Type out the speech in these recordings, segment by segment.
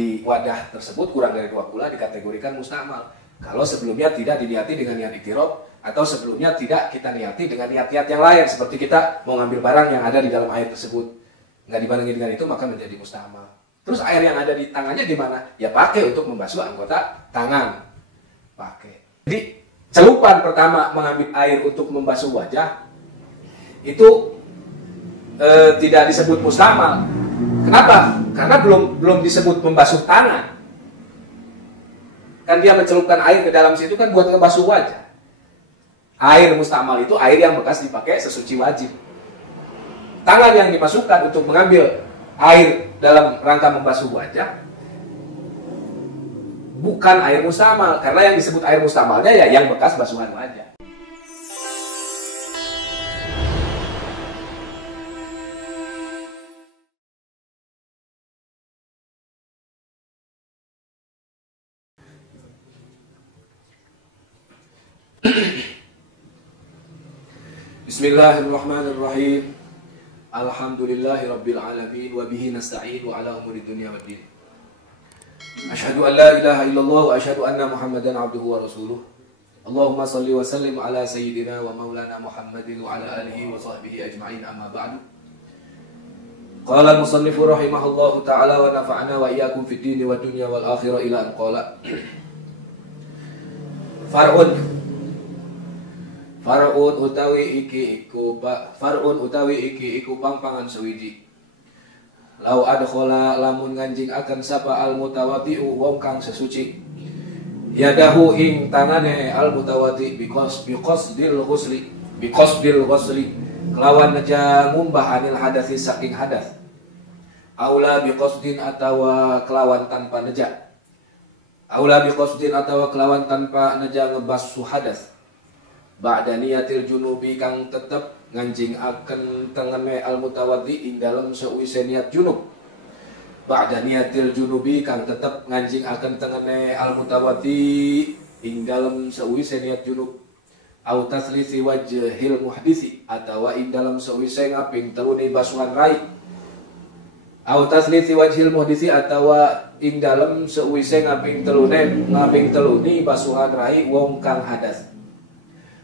di wadah tersebut kurang dari 2 pula dikategorikan musta'mal. Kalau sebelumnya tidak diniati dengan niat iktiraf, atau sebelumnya tidak kita niati dengan niat-niat yang lain, seperti kita mau ngambil barang yang ada di dalam air tersebut, nggak dibarengi dengan itu, maka menjadi musta'mal. Terus air yang ada di tangannya gimana? Ya pakai untuk membasuh anggota tangan. Pakai. Jadi celupan pertama mengambil air untuk membasuh wajah itu tidak disebut musta'mal. Kenapa? Karena belum disebut membasuh tangan. Kan dia mencelupkan air ke dalam situ kan buat ngebasuh wajah. Air musta'mal itu air yang bekas dipakai sesuci wajib. Tangan yang dimasukkan untuk mengambil air dalam rangka membasuh wajah bukan air musta'mal, karena yang disebut air musta'malnya ya yang bekas basuhan wajah. Bismillahirrahmanirrahim. Alhamdulillahirabbil alamin wa bihi nasta'in wa ala umuri dunya waddin. Asyhadu an la ilaha illallah wa asyhadu anna Muhammadan abduhu wa rasuluh. Allahumma salli wa sallim ala sayyidina wa maulana Muhammadin wa ala alihi wa sahbihi ajma'in, amma ba'du. Qala al-musannifu rahimahullahu ta'ala wa nafa'ana wa iyyakum fid dini wad dunya wal akhirah ila an qala Far'un utawi iki iku pangpangan sewiji. Lau adkhala lamun nganjing akan sapa al mutawati'u wong kang sesuci. Yadahu ing tangane al mutawati biqasdil ghusli kelawan neja ngumbah anil hadasi saking hadas. Aula biqasdin atawa kelawan tanpa neja. Kelawan tanpa neja ngebasuh hadas. Ba'da niyatil junubi kang tetep nganjing akan tengene al mutawaddi ing dalam seuise niat junub. Ba'da niyatil junubi kang tetep nganjing akan tengene al mutawaddi ing dalam seuise niat junub. Au taslisi wajhil muhdisi atawa ing dalam seuise ngaping teluni basuhan rai. Au taslisi wajhil muhdisi atawa ing dalam seuise ngaping teluni basuhan rai wong kang hadas.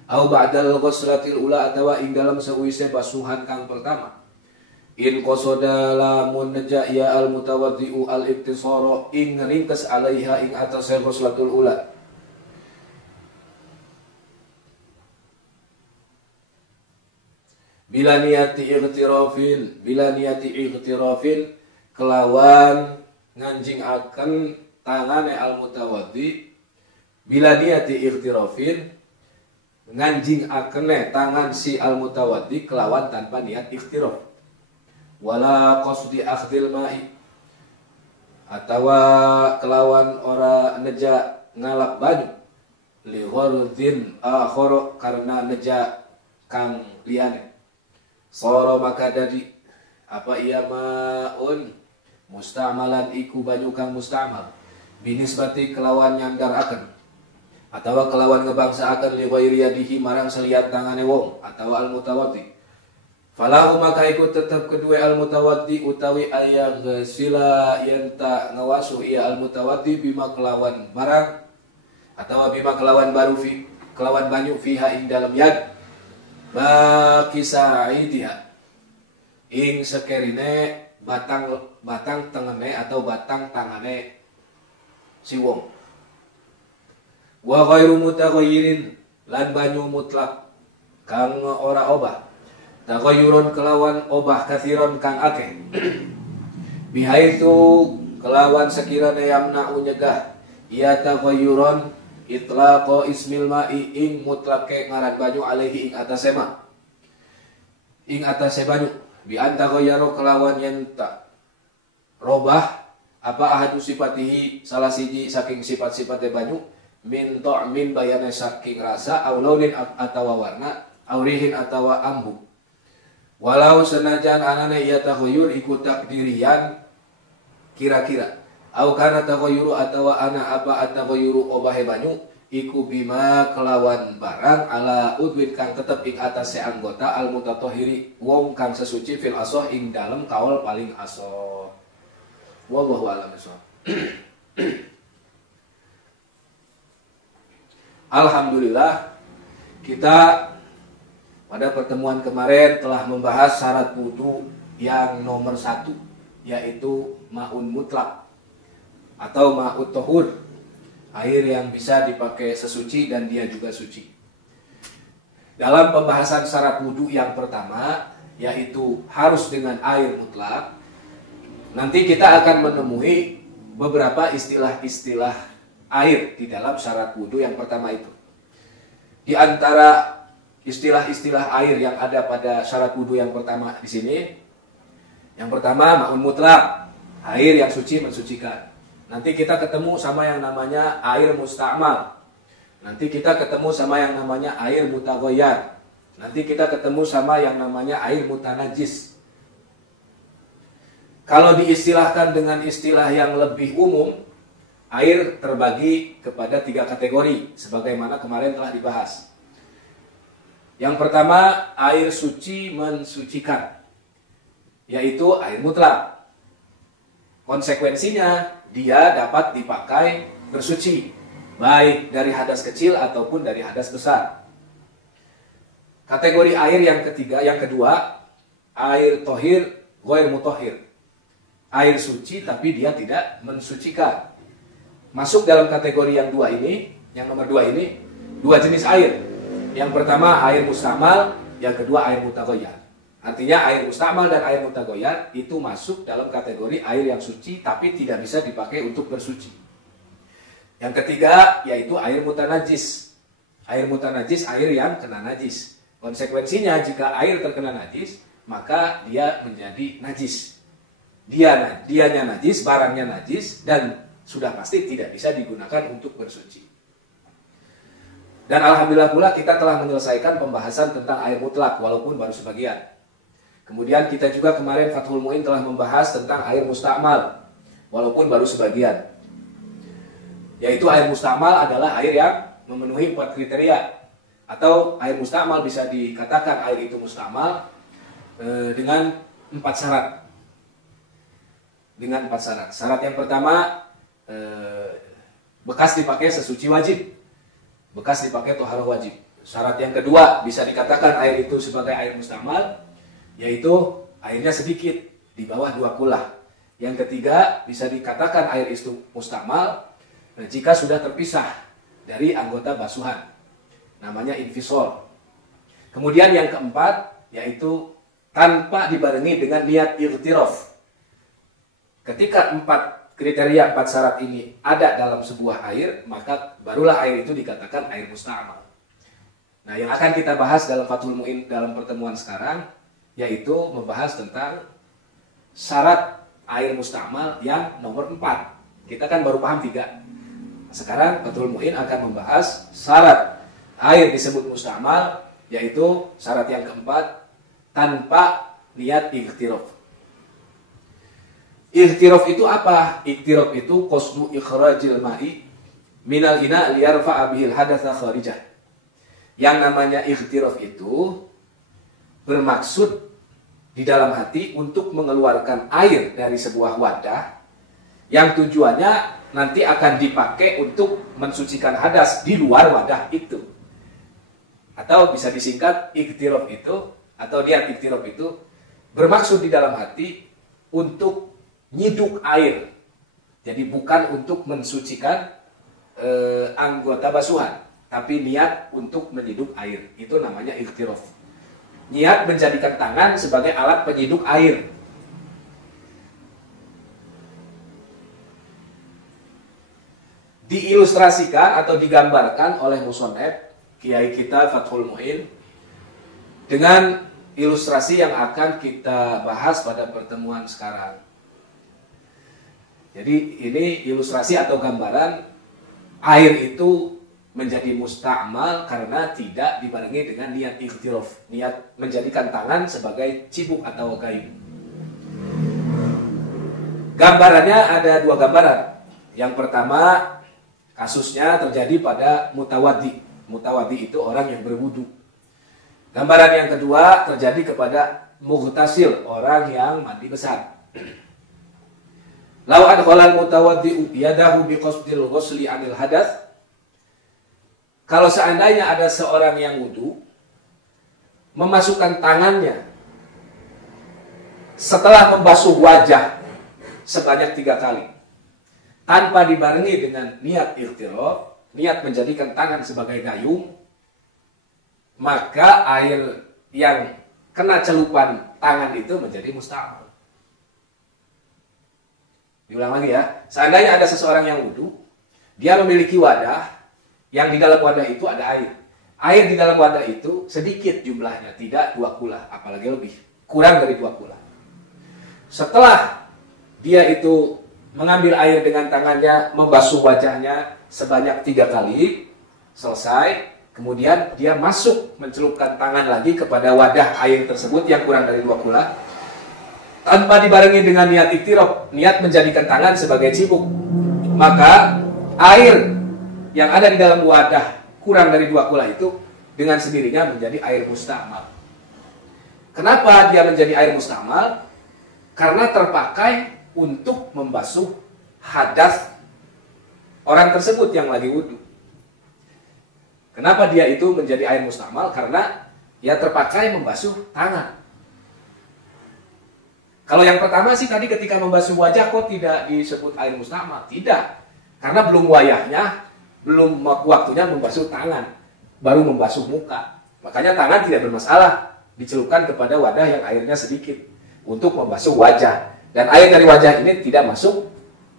Au ba'dal ghuslatil ula atawa ing dalam seuise basuhan kang pertama. In qasoda lamun neja ya al mutawaddi'u al iktisara ing ringkes alaiha ing atase ghuslatul ula. Bila niati igtirafin kelawan nganjing akan tangane al mutawaddi. Bila niati igtirafin nganjing akene tangan si al mutawaddi kelawan tanpa niat ikhtiraf. Wala qasdi akhdil ma'i atawa kelawan ora neja ngalap banyu li ghardin akhara karena neja kang liyane. Soro maka dadi apa iya maun musta'malan iku banyu kang musta'mal binisbati kelawan nyandaraken atawa kelawan ngebangsaaken li ghairi yadihi marang seliat tangane wong atawa al mutawaddi. Falahu maka iku tetep kedua al mutawaddi utawi ayang sila yenta ngawasu ia al mutawaddi bima kelawan barang atawa bima kelawan baru fi kelawan banyu fiha ing dalam yad baki sa'idiha ing sekerine batang tengene atau batang tangane si wong. Wa ghairu mutaghayyirin lan banyu mutlak kang ora obah. Taghayyurun kelawan obah kathiron kang akeh. Bihaitu kelawan sekiranya yamna'u nyegah ia taghayyurun itlaqa ismil ma'i ing mutlake ngaran banyu alaihi ing atase ma. Ing atase banyu bi antaghayyaro kelawan yenta robah apa ahadu sifatihi salah siji saking sifat-sifate banyu min ta'min bayane saking rasa au launin atawa warna au rihin atawa ambu. Walau senajan anane ia taghayyur iku takdirian kira-kira au kana taghayyuru atawa ana apa ataghayyuru obahe banyu iku bima kelawan barang ala udwin kang tetep ing atase anggota al mutatahhiri wong kang sesuci fil asoh ing dalem kaul paling asoh. Wallahu a'lam bishawab. Alhamdulillah, kita pada pertemuan kemarin telah membahas syarat wudu yang nomor 1, yaitu ma'un mutlak atau ma'ut tohur, air yang bisa dipakai sesuci dan dia juga suci. Dalam pembahasan syarat wudu yang pertama, yaitu harus dengan air mutlak, nanti kita akan menemui beberapa istilah-istilah air di dalam syarat wudu yang pertama itu. Di antara istilah-istilah air yang ada pada syarat wudu yang pertama di sini, yang pertama ma'un mutlak, air yang suci mensucikan. Nanti kita ketemu sama yang namanya air musta'mal. Nanti kita ketemu sama yang namanya air mutaghayyar. Nanti kita ketemu sama yang namanya air mutanajis. Kalau diistilahkan dengan istilah yang lebih umum, air terbagi kepada 3 kategori, sebagaimana kemarin telah dibahas. Yang pertama, air suci mensucikan, yaitu air mutlak. Konsekuensinya, dia dapat dipakai bersuci, baik dari hadas kecil ataupun dari hadas besar. Kategori air yang kedua, air tohir, ghair mutahhir. Air suci tapi dia tidak mensucikan. Masuk dalam kategori yang nomor 2 ini, 2 jenis air. Yang pertama air musta'mal, yang kedua air mutaghayyar. Artinya air musta'mal dan air mutaghayyar itu masuk dalam kategori air yang suci tapi tidak bisa dipakai untuk bersuci. Yang ketiga yaitu air mutanajis. Air mutanajis, air yang kena najis. Konsekuensinya jika air terkena najis, maka dia menjadi najis. Dianya najis, barangnya najis, dan sudah pasti tidak bisa digunakan untuk bersuci. Dan alhamdulillah pula kita telah menyelesaikan pembahasan tentang air mutlak walaupun baru sebagian. Kemudian kita juga kemarin Fathul Mu'in telah membahas tentang air musta'mal walaupun baru sebagian. Yaitu air musta'mal adalah air yang memenuhi 4 kriteria. Atau air musta'mal bisa dikatakan air itu musta'mal dengan 4 syarat. Dengan 4 syarat. Syarat yang pertama, bekas dipakai sesuci wajib, bekas dipakai toharoh wajib. Syarat yang kedua, bisa dikatakan air itu sebagai air musta'mal, yaitu airnya sedikit, di bawah 2 kulah. Yang ketiga, bisa dikatakan air itu musta'mal jika sudah terpisah dari anggota basuhan, namanya infisor. Kemudian yang keempat, yaitu tanpa dibarengi dengan niat ightiraf. Ketika 4 kriteria 4 syarat ini ada dalam sebuah air, maka barulah air itu dikatakan air musta'mal. Nah, yang akan kita bahas dalam Fathul Mu'in dalam pertemuan sekarang, yaitu membahas tentang syarat air musta'mal yang nomor 4. Kita kan baru paham 3. Sekarang Fathul Mu'in akan membahas syarat air disebut musta'mal, yaitu syarat yang keempat, tanpa niat ightiraf. Ightiraf itu apa? Ightiraf itu qasdu ikhrajil ma'i minal ina liyarfa'a bihil hadatsa kharijah. Yang namanya ightiraf itu bermaksud di dalam hati untuk mengeluarkan air dari sebuah wadah yang tujuannya nanti akan dipakai untuk mensucikan hadas di luar wadah itu. Atau bisa disingkat ightiraf itu, atau niat ightiraf itu bermaksud di dalam hati untuk nyiduk air. Jadi bukan untuk mensucikan anggota basuhan, tapi niat untuk menyiduk air. Itu namanya ightiraf. Niat menjadikan tangan sebagai alat penyiduk air. Diilustrasikan atau digambarkan oleh musonef kiai kita Fathul Mu'in dengan ilustrasi yang akan kita bahas pada pertemuan sekarang. Jadi ini ilustrasi atau gambaran air itu menjadi musta'mal karena tidak dibarengi dengan niat ightiraf, niat menjadikan tangan sebagai cibuk atau kayu. Gambarannya ada 2 gambaran. Yang pertama, kasusnya terjadi pada mutawaddi. Mutawaddi itu orang yang berwudu. Gambaran yang kedua terjadi kepada mughtasil, orang yang mandi besar. Lau adkhalal mutawaddi'u yadahu biqasdil ghusli 'anil hadats. Kalau seandainya ada seorang yang wudu memasukkan tangannya setelah membasuh wajah sebanyak 3 kali tanpa dibarengi dengan niat ightiraf, niat menjadikan tangan sebagai gayung, maka air yang kena celupan tangan itu menjadi musta'mal. Diulang lagi ya. Seandainya ada seseorang yang wudu, dia memiliki wadah, yang di dalam wadah itu ada air. Air di dalam wadah itu sedikit jumlahnya, tidak 2 kula, apalagi lebih, kurang dari 2 kula. Setelah dia itu mengambil air dengan tangannya, membasuh wajahnya sebanyak 3 kali, selesai, kemudian dia masuk mencelupkan tangan lagi kepada wadah air tersebut yang kurang dari 2 kula, tanpa dibarengi dengan niat ikhtiraf, niat menjadikan tangan sebagai cibuk, maka air yang ada di dalam wadah kurang dari 2 kula itu dengan sendirinya menjadi air musta'mal. Kenapa dia menjadi air musta'mal? Karena terpakai untuk membasuh hadas orang tersebut yang lagi wudu. Kenapa dia itu menjadi air musta'mal? Karena dia terpakai membasuh tangan. Kalau yang pertama sih tadi ketika membasuh wajah kok tidak disebut air musta'mal? Tidak. Karena belum wayahnya, belum waktunya membasuh tangan. Baru membasuh muka. Makanya tangan tidak bermasalah. Dicelupkan kepada wadah yang airnya sedikit. Untuk membasuh wajah. Dan air dari wajah ini tidak masuk,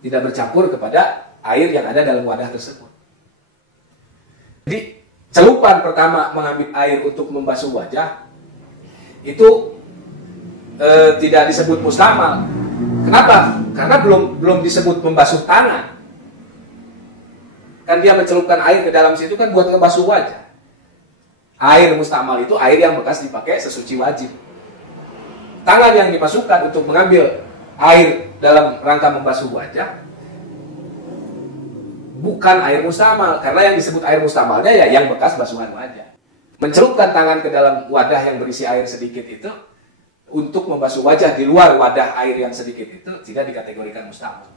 tidak bercampur kepada air yang ada dalam wadah tersebut. Jadi celupan pertama mengambil air untuk membasuh wajah itu tidak disebut musta'mal. Kenapa? Karena belum disebut membasuh tangan. Kan dia mencelupkan air ke dalam situ kan buat ngebasuh wajah. Air musta'mal itu air yang bekas dipakai sesuci wajib. Tangan yang dimasukkan untuk mengambil air dalam rangka membasuh wajah bukan air musta'mal, karena yang disebut air musta'malnya ya yang bekas basuhan wajah. Mencelupkan tangan ke dalam wadah yang berisi air sedikit itu untuk membasuh wajah di luar wadah air yang sedikit itu tidak dikategorikan musta'mal.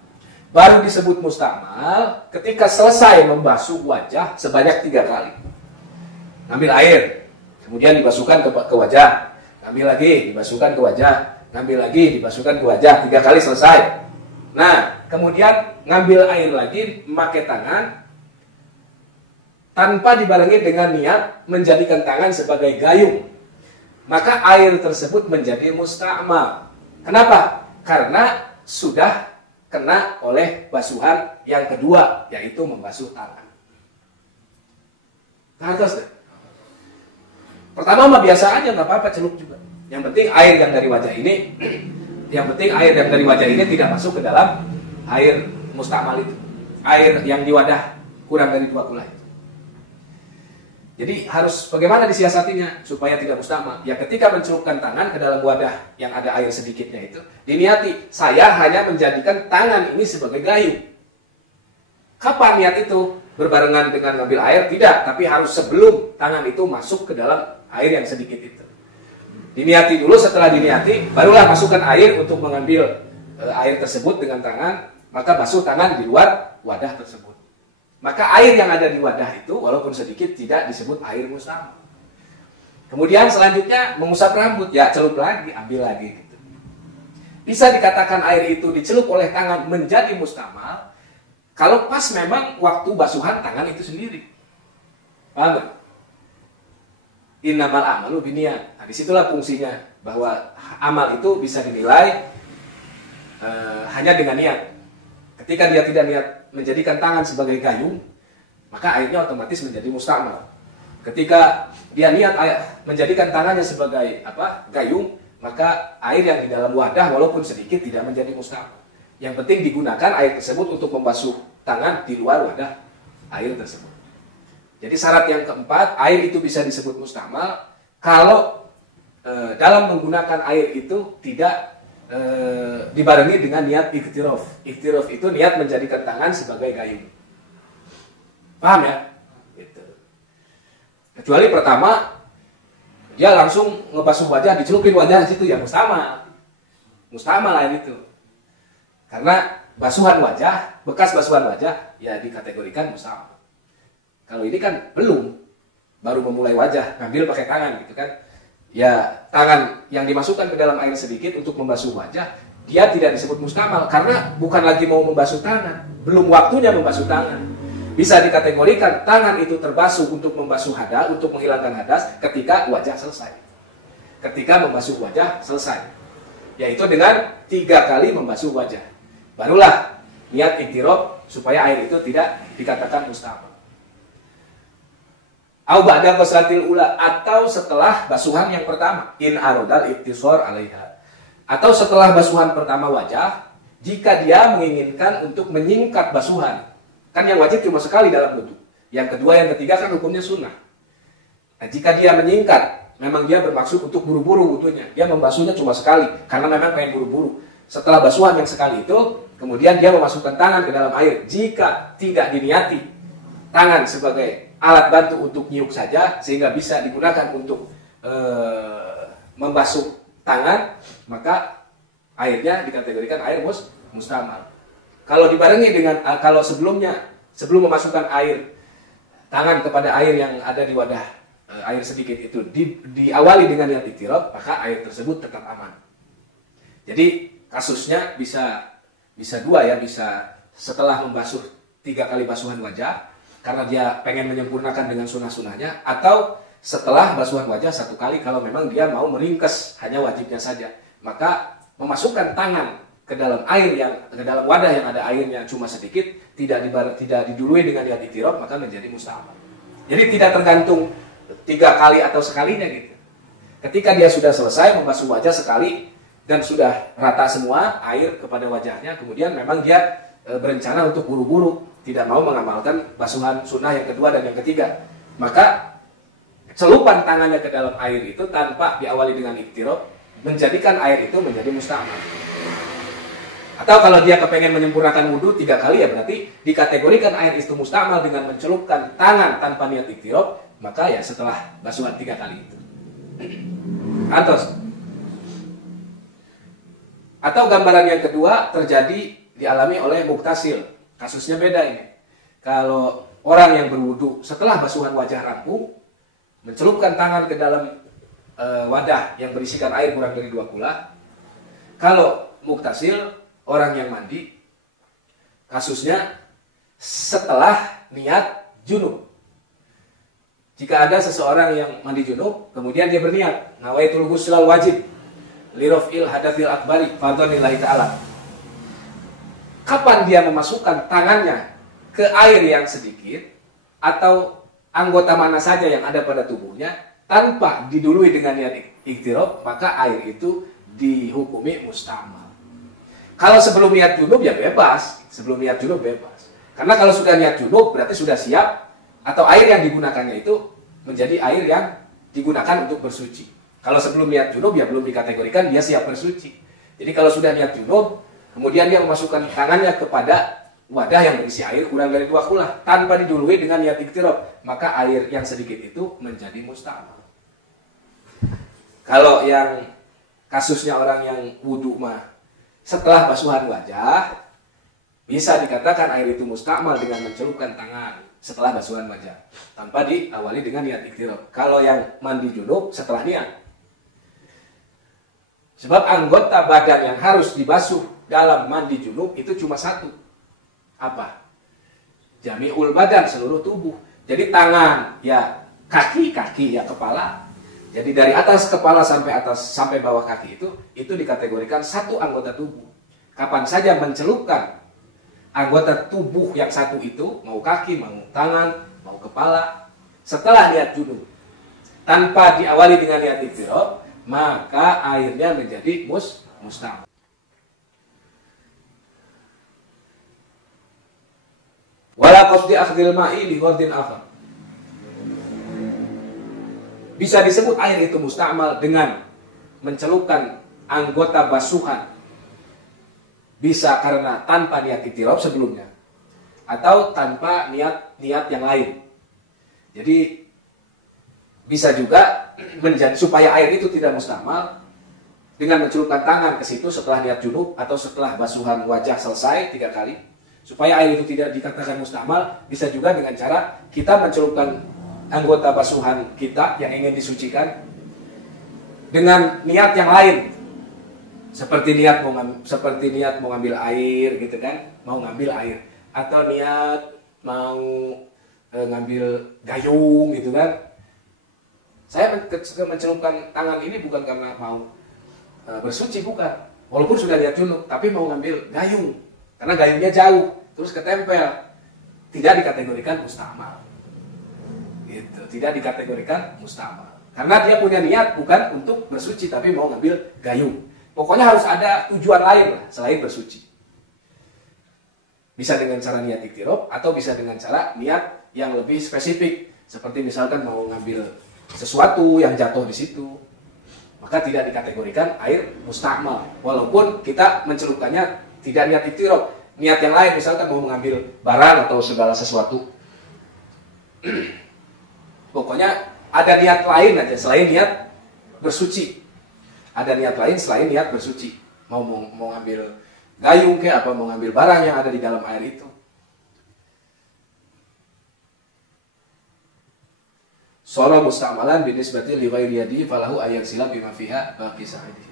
Baru disebut musta'mal ketika selesai membasuh wajah sebanyak 3 kali. Ngambil air, kemudian dibasuhkan ke wajah, ngambil lagi, dibasuhkan ke wajah, ngambil lagi, dibasuhkan ke wajah, 3 kali selesai. Nah, kemudian ngambil air lagi, memakai tangan, tanpa dibarengi dengan niat menjadikan tangan sebagai gayung. Maka air tersebut menjadi musta'mal. Kenapa? Karena sudah kena oleh basuhan yang kedua, yaitu membasuh tangan. Nah, terus pertama mah biasa aja, nggak apa-apa celup juga. Yang penting air yang dari wajah ini, tidak masuk ke dalam air musta'mal itu. Air yang di wadah kurang dari 2 kula. Jadi harus bagaimana disiasatinya supaya tidak musta'mal? Ya ketika mencelupkan tangan ke dalam wadah yang ada air sedikitnya itu, diniati, saya hanya menjadikan tangan ini sebagai gayung. Kapan niat itu? Berbarengan dengan ngambil air? Tidak, tapi harus sebelum tangan itu masuk ke dalam air yang sedikit itu. Diniati dulu, setelah diniati, barulah masukkan air untuk mengambil air tersebut dengan tangan, maka basuh tangan di luar wadah tersebut. Maka air yang ada di wadah itu, walaupun sedikit, tidak disebut air musta'mal. Kemudian selanjutnya, mengusap rambut. Ya, celup lagi, ambil lagi. Gitu. Bisa dikatakan air itu dicelup oleh tangan menjadi musta'mal, kalau pas memang waktu basuhan tangan itu sendiri. Paham gak? Innamal a'malu binniyat. Nah, disitulah fungsinya, bahwa amal itu bisa dinilai hanya dengan niat. Ketika dia tidak niat menjadikan tangan sebagai gayung, maka airnya otomatis menjadi musta'mal. Ketika dia niat menjadikan tangannya sebagai gayung, maka air yang di dalam wadah walaupun sedikit tidak menjadi musta'mal. Yang penting digunakan air tersebut untuk membasuh tangan di luar wadah air tersebut. Jadi syarat yang keempat, air itu bisa disebut musta'mal kalau dalam menggunakan air itu tidak dibarengi dengan niat ikhtiraf. Ikhtiraf itu niat menjadikan tangan sebagai gayung. Paham ya? Gitu. Kecuali pertama dia langsung ngebasuh wajah, dicelupin wajah situ ya musta'mal. Musta'mal air itu. Karena basuhan wajah, bekas basuhan wajah, ya dikategorikan mustamal. Kalau ini kan belum, baru memulai wajah, ngambil pakai tangan gitu kan. Ya tangan yang dimasukkan ke dalam air sedikit untuk membasuh wajah, dia tidak disebut mustamal karena bukan lagi mau membasuh tangan, belum waktunya membasuh tangan. Bisa dikategorikan tangan itu terbasuh untuk membasuh hadas, untuk menghilangkan hadas ketika wajah selesai. Ketika membasuh wajah selesai, yaitu dengan 3 kali membasuh wajah. Barulah niat iktiraf supaya air itu tidak dikatakan mustamal. Au ba'da ghuslatil ula, atau setelah basuhan yang pertama, in arodal iktisar 'alaiha. Atau setelah basuhan pertama wajah, jika dia menginginkan untuk menyingkat basuhan. Kan yang wajib cuma sekali dalam wudu. Yang kedua, yang ketiga kan hukumnya sunnah. Nah, jika dia menyingkat, memang dia bermaksud untuk buru-buru wudunya. Dia membasuhnya cuma sekali karena memang pengen buru-buru. Setelah basuhan yang sekali itu, kemudian dia memasukkan tangan ke dalam air. Jika tidak diniati tangan sebagai alat bantu untuk nyiuk saja, sehingga bisa digunakan untuk membasuh tangan, maka airnya dikategorikan air mustamal. Kalau dibarengi dengan, kalau sebelum memasukkan air, tangan kepada air yang ada di wadah, air sedikit itu, diawali dengan niat iktiraf, maka air tersebut tetap aman. Jadi kasusnya bisa dua ya, bisa setelah membasuh 3 kali basuhan wajah, karena dia pengen menyempurnakan dengan sunnah-sunnahnya, atau setelah basuhan wajah 1 kali kalau memang dia mau meringkes hanya wajibnya saja, maka memasukkan tangan ke dalam air ke dalam wadah yang ada airnya cuma sedikit, tidak didului dengan niat iktiraf, maka menjadi mustamal. Jadi tidak tergantung 3 kali atau sekalinya gitu. Ketika dia sudah selesai membasuh wajah sekali dan sudah rata semua air kepada wajahnya, kemudian memang dia berencana untuk buru-buru, tidak mau mengamalkan basuhan sunnah yang kedua dan yang ketiga, maka celupan tangannya ke dalam air itu tanpa diawali dengan iktiraf menjadikan air itu menjadi mustamal. Atau kalau dia kepengen menyempurnakan wudhu 3 kali, ya berarti dikategorikan air itu mustamal dengan mencelupkan tangan tanpa niat iktiraf, maka ya setelah basuhan 3 kali itu. Atau gambaran yang kedua terjadi dialami oleh muktasil. Kasusnya beda ini. Kalau orang yang berwudhu setelah basuhan wajah rampung, mencelupkan tangan ke dalam wadah yang berisikan air kurang dari 2 kula. Kalau muktasil, orang yang mandi, kasusnya setelah niat junub. Jika ada seseorang yang mandi junub, kemudian dia berniat, nawaitul ghuslal wajib liraf'il hadatsil akbari fardhonillahi ta'ala. Kapan dia memasukkan tangannya ke air yang sedikit atau anggota mana saja yang ada pada tubuhnya tanpa didului dengan niat iktiraf, maka air itu dihukumi mustamal. Kalau sebelum niat junub ya bebas, sebelum niat junub bebas. Karena kalau sudah niat junub berarti sudah siap, atau air yang digunakannya itu menjadi air yang digunakan untuk bersuci. Kalau sebelum niat junub ya belum dikategorikan dia siap bersuci. Jadi kalau sudah niat junub, kemudian dia memasukkan tangannya kepada wadah yang berisi air kurang dari 2 kula tanpa didului dengan niat iktiraf, maka air yang sedikit itu menjadi mustamal. Kalau yang kasusnya orang yang wudu mah setelah basuhan wajah, bisa dikatakan air itu mustamal dengan mencelupkan tangan setelah basuhan wajah tanpa diawali dengan niat iktiraf. Kalau yang mandi junub setelah niat, sebab anggota badan yang harus dibasuh dalam mandi junub itu cuma 1. Apa? Jami'ul badan, seluruh tubuh. Jadi tangan ya kaki ya kepala. Jadi dari atas kepala sampai bawah kaki itu dikategorikan 1 anggota tubuh. Kapan saja mencelupkan anggota tubuh yang 1 itu, mau kaki, mau tangan, mau kepala, setelah niat junub tanpa diawali dengan niat iktiraf, maka airnya menjadi mustamal. Wala qasdi akhdil ma'i li ghardin akhar. Bisa disebut air itu mustamal dengan mencelupkan anggota basuhan. Bisa karena tanpa niat iktiraf sebelumnya, atau tanpa niat yang lain. Jadi bisa juga supaya air itu tidak mustamal, dengan mencelupkan tangan ke situ setelah niat junub atau setelah basuhan wajah selesai 3 kali. Supaya air itu tidak dikatakan mustamal, bisa juga dengan cara kita mencelupkan anggota basuhan kita yang ingin disucikan dengan niat yang lain. Seperti niat mau ngambil air gitu kan, mau ngambil air atau niat mau ngambil gayung gitu kan. Saya mencelupkan tangan ini bukan karena mau bersuci, bukan. Walaupun sudah niat junub, tapi mau ngambil gayung karena gayungnya jauh terus ketempel, tidak dikategorikan mustamal. Gitu, tidak dikategorikan mustamal. Karena dia punya niat bukan untuk bersuci tapi mau ngambil gayung. Pokoknya harus ada tujuan lain lah selain bersuci. Bisa dengan cara niat iktiraf atau bisa dengan cara niat yang lebih spesifik. Seperti misalkan mau ngambil sesuatu yang jatuh di situ. Maka tidak dikategorikan air mustamal. Walaupun kita mencelupkannya tidak niat iktiraf. Niat yang lain misalkan mau mengambil barang atau segala sesuatu. Pokoknya ada niat lain aja selain niat bersuci. Ada niat lain selain niat bersuci. Mau ngambil gayung kayak apa, mau ngambil barang yang ada di dalam air itu. Sora musta'malan binisbati li ghairi yadi falahu ayyak silam bima fiha baqi sa'idi.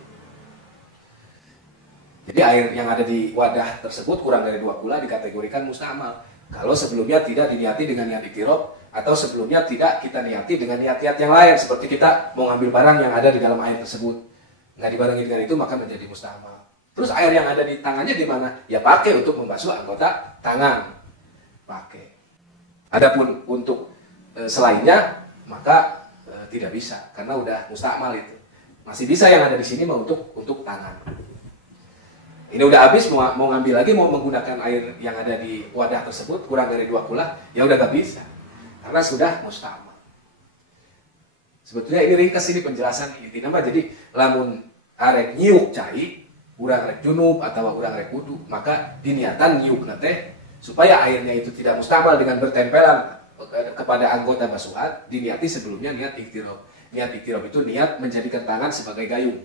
Jadi air yang ada di wadah tersebut kurang dari 2 kula dikategorikan musta'mal. Kalau sebelumnya tidak diniati dengan niat iktiraf atau sebelumnya tidak kita niati dengan niat-niat yang lain seperti kita mau ngambil barang yang ada di dalam air tersebut. Nggak dibarengi dengan itu maka menjadi mustamal. Terus air yang ada di tangannya di mana? Ya pakai untuk membasuh anggota tangan. Pakai. Adapun untuk selainnya maka tidak bisa karena udah mustamal itu. Masih bisa yang ada di sini mau untuk tangan. Ini udah habis mau ngambil lagi mau menggunakan air yang ada di wadah tersebut kurang dari 2 kula, ya udah gak bisa. Karena sudah mustamal. Sebetulnya ini ringkas ini penjelasan ini nama jadi lamun arek nyiuk cai, urang rek junub atau urang rek wudu, maka diniatan nyiuk nate supaya airnya itu tidak mustamal dengan bertempelan kepada anggota basuhan, diniati sebelumnya niat iktiraf. Niat iktiraf itu niat menjadikan tangan sebagai gayung.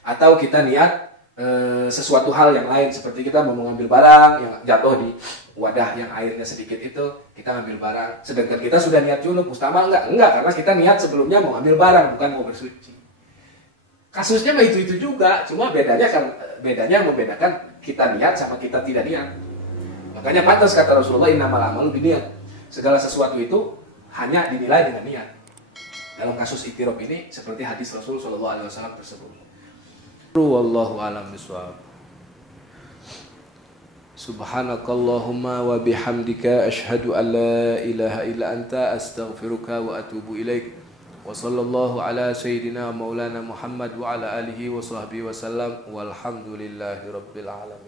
Atau kita niat sesuatu hal yang lain seperti kita mau mengambil barang yang jatuh di wadah yang airnya sedikit itu, kita ngambil barang sedangkan kita sudah niat junub, mustamal enggak karena kita niat sebelumnya mau ngambil barang bukan mau bersuci. Kasusnya mah itu juga, cuma bedanya membedakan kita niat sama kita tidak niat. Makanya pantas kata Rasulullah innamal a'malu binniyat. Segala sesuatu itu hanya dinilai dengan niat. Dalam kasus iktiraf ini seperti hadis Rasul sallallahu alaihi wasallam tersebut. Wallahu a'lam bishawab. Subhanakallahumma wa bihamdika asyhadu an la ilaha illa anta astaghfiruka wa atubu ilaik. Wa sallallahu ala sayyidina maulana Muhammad wa ala alihi wa sahbihi wa sallam walhamdulillahi rabbil alamin.